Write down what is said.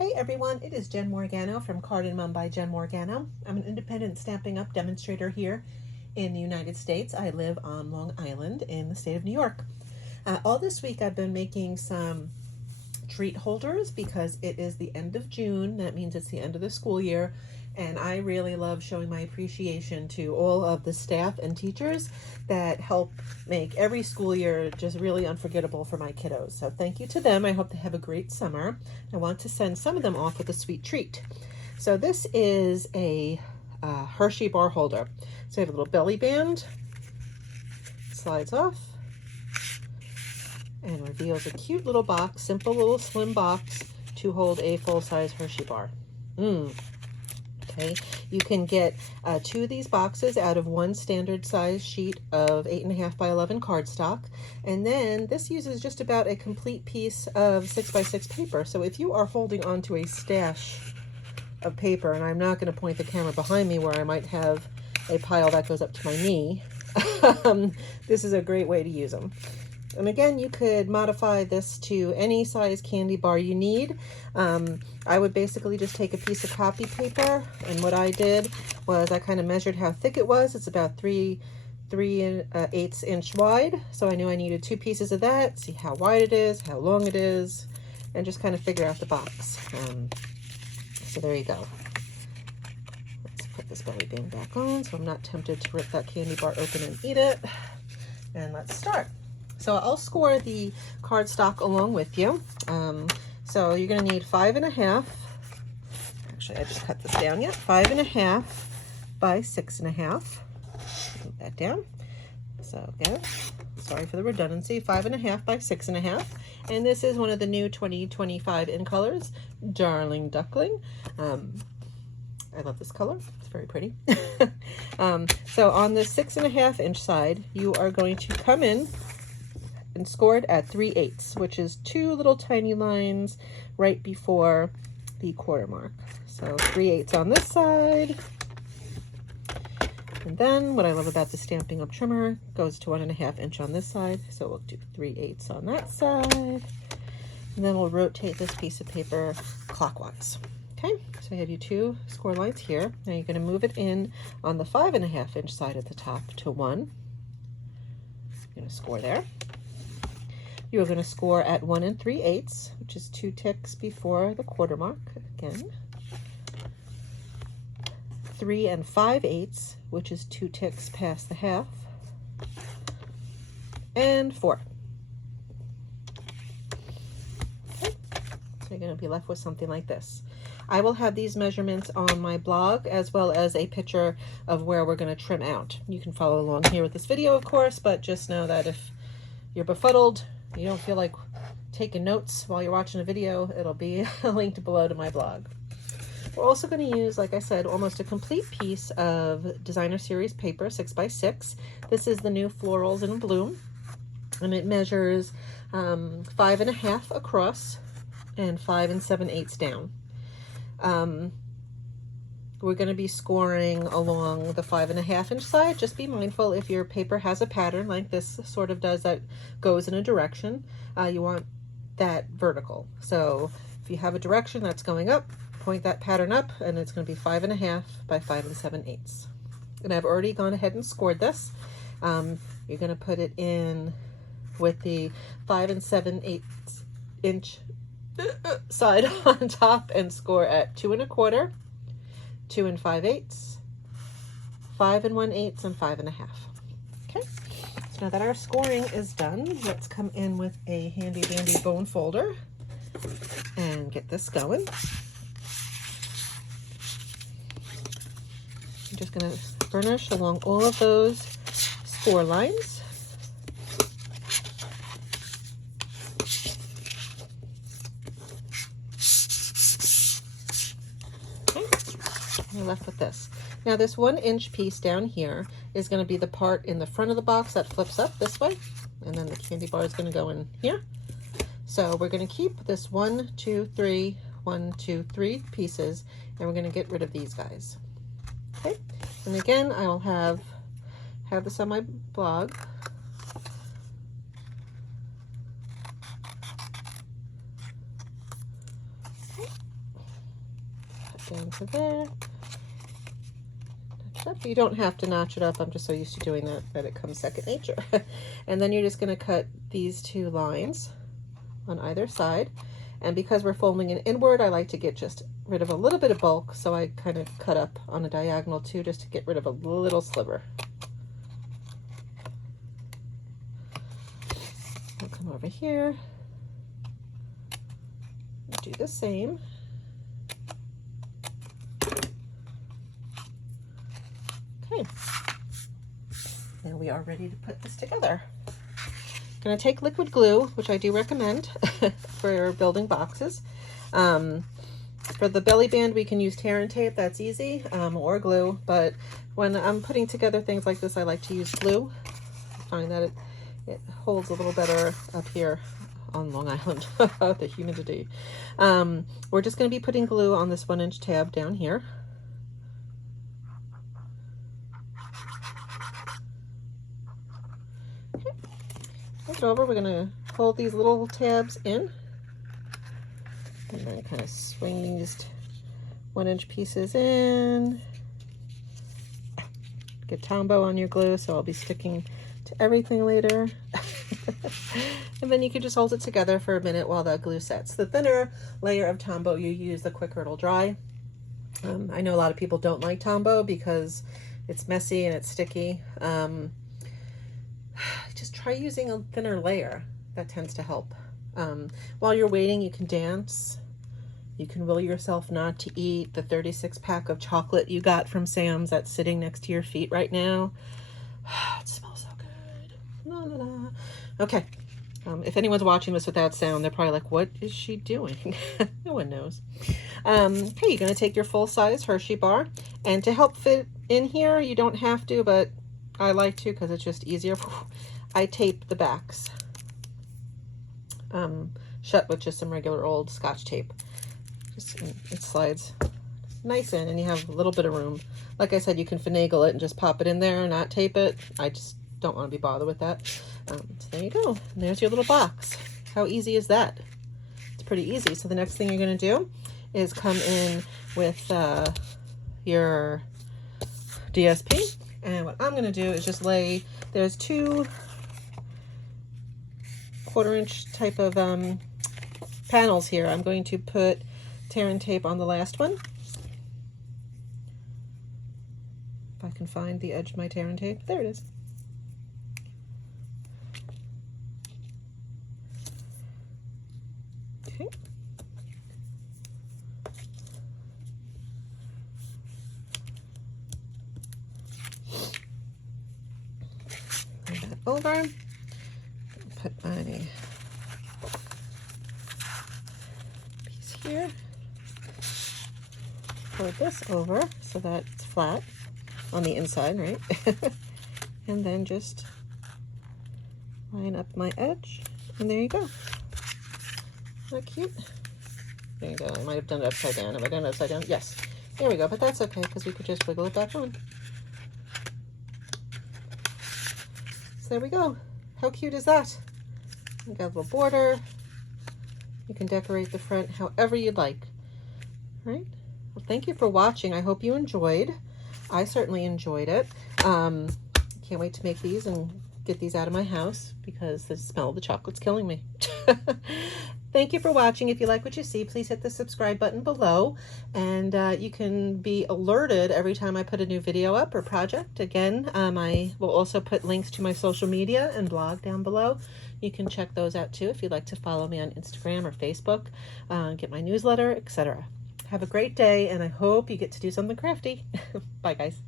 Hey everyone, it is Jen Morgano from Card & Mum by Jen Morgano. I'm an independent Stampin' Up! Demonstrator here in the United States. I live on Long Island in the state of New York. All this week I've been making some treat holders because it is the end of June. That means it's the end of the school year. And I really love showing my appreciation to all of the staff and teachers that help make every school year just really unforgettable for my kiddos. So thank you to them. I hope they have a great summer. I want to send some of them off with a sweet treat. So this is a Hershey Bar Holder. So I have a little belly band, slides off, and reveals a cute little box, simple little slim box to hold a full-size Hershey bar. Okay, you can get 2 of these boxes out of one standard size sheet of 8.5 by 11 cardstock, and then this uses just about a complete piece of 6 by 6 paper. So if you are holding onto a stash of paper, and I'm not going to point the camera behind me where I might have a pile that goes up to my knee, this is a great way to use them. And again, you could modify this to any size candy bar you need. I would basically just take a piece of copy paper, and what I did was I kind of measured how thick it was. It's about 3/8 inch wide, so I knew I needed 2 pieces of that, see how wide it is, how long it is, and just kind of figure out the box. So there you go. Let's put this belly band back on so I'm not tempted to rip that candy bar open and eat it. And let's start. So I'll score the cardstock along with you. So you're going to need 5.5. Actually, I just cut this down yet. 5.5 by 6.5. Move that down. So again, sorry for the redundancy. 5.5 by 6.5. And this is one of the new 2025 in colors, Darling Duckling. I love this color. It's very pretty. So on the 6.5 inch side, you are going to come in and score it at 3/8, which is 2 little tiny lines right before the quarter mark. So 3/8 on this side. And then what I love about the Stampin' Up! Trimmer goes to 1.5 inch on this side. So we'll do 3/8 on that side. And then we'll rotate this piece of paper clockwise. Okay, so I have you 2 score lines here. Now you're going to move it in on the 5.5 inch side at the top to 1. You're going to score there. You're going to score at 1 3/8, which is 2 ticks before the quarter mark. Again, 3 5/8, which is 2 ticks past the half, and 4. Okay, so you're going to be left with something like this. I will have these measurements on my blog as well as a picture of where we're going to trim out. You can follow along here with this video, of course, but just know that if you're befuddled, you don't feel like taking notes while you're watching a video, it'll be linked below to my blog. We're also going to use, like I said, almost a complete piece of designer series paper, 6 by 6. This is the new Florals in Bloom, and it measures 5.5 across and 5 7/8 down. We're going to be scoring along the 5.5 inch side. Just be mindful if your paper has a pattern like this sort of does that goes in a direction, you want that vertical. So if you have a direction that's going up, point that pattern up, and it's going to be 5.5 by 5 7/8. And I've already gone ahead and scored this. You're going to put it in with the 5 7/8 inch side on top and score at 2 1/4, 2 5/8, 5 1/8, and 5.5. Okay, so now that our scoring is done, let's come in with a handy dandy bone folder and get this going. I'm just going to burnish along all of those score lines. You're left with this. Now this 1 inch piece down here is going to be the part in the front of the box that flips up this way, and then the candy bar is going to go in here. So we're going to keep this 1 2 3 1 2 3 pieces, and we're going to get rid of these guys. Okay, and again, I will have this on my blog. down to there. You don't have to notch it up. I'm just so used to doing that it comes second nature. And then you're just going to cut these 2 lines on either side. And because we're folding it inward, I like to get just rid of a little bit of bulk, so I kind of cut up on a diagonal too, just to get rid of a little sliver. I'll come over here, do the same. Okay, now we are ready to put this together. I'm going to take liquid glue, which I do recommend for building boxes. For the belly band, we can use tear and tape, that's easy, or glue, but when I'm putting together things like this, I like to use glue. I find that it holds a little better up here on Long Island, the humidity. We're just going to be putting glue on this 1-inch tab down here. Over, we're going to hold these little tabs in and then kind of swing these 1-inch pieces in. Get Tombow on your glue, so I'll be sticking to everything later. And then you can just hold it together for a minute while that glue sets. The thinner layer of Tombow you use, the quicker it'll dry. I know a lot of people don't like Tombow because it's messy and it's sticky. Just try using a thinner layer. That tends to help. While you're waiting, you can dance. You can will yourself not to eat the 36-pack of chocolate you got from Sam's that's sitting next to your feet right now. It smells so good. La, la, la. Okay. If anyone's watching this without sound, they're probably like, what is she doing? No one knows. Okay, you're going to take your full-size Hershey bar. And to help fit in here, you don't have to, but I like to because it's just easier. I tape the backs shut with just some regular old Scotch tape. Just it slides nice in, and you have a little bit of room. Like I said, you can finagle it and just pop it in there and not tape it. I just don't want to be bothered with that. So there you go. And there's your little box. How easy is that? It's pretty easy. So the next thing you're going to do is come in with your DSP. And what I'm going to do is just lay, there's 2 1/4-inch type of panels here. I'm going to put tear and tape on the last one. If I can find the edge of my tear and tape. There it is. Okay. Bring that over. Put my piece here. Fold this over so that it's flat on the inside, right? And then just line up my edge, and there you go. Isn't that cute? There you go. I might have done it upside down. Have I done it upside down? Yes. There we go, but that's okay because we could just wiggle it back on. So there we go. How cute is that? You got a little border. You can decorate the front however you'd like. All right? Well, thank you for watching. I hope you enjoyed. I certainly enjoyed it. Can't wait to make these and get these out of my house because the smell of the chocolate's killing me. Thank you for watching. If you like what you see, please hit the subscribe button below, and you can be alerted every time I put a new video up or project. Again, I will also put links to my social media and blog down below. You can check those out too if you'd like to follow me on Instagram or Facebook, get my newsletter, etc. Have a great day, and I hope you get to do something crafty. Bye, guys.